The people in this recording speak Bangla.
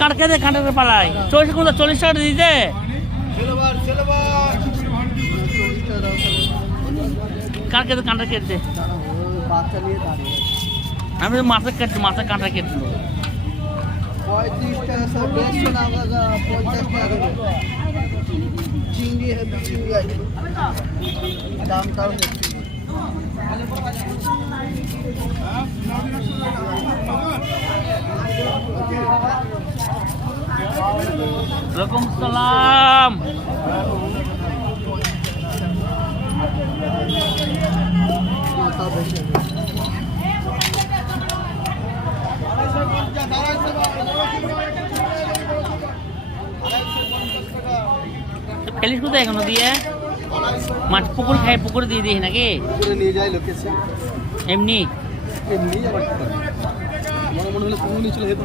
কাটকে দে কাঁটাকে পালাই 40 টাকা দিতে কাটকে দে কাঁটা কেটে আমি তো মাথা কাটছি মাথা কাঁটা কেটে 35 টাকা স্যার 150 টাকা 50 টাকা চিংড়ি দাম কারণ Waalaikumsalam. Pelis কোথায় এখনো দিয়ে মাছ পুকুর খায় পুকুর দিয়ে দিই নাকি পুকুরে নিয়ে যায় লোকেশন এমনি এমনি আবার মনে হলো তুমি নিয়ে চলে যেতে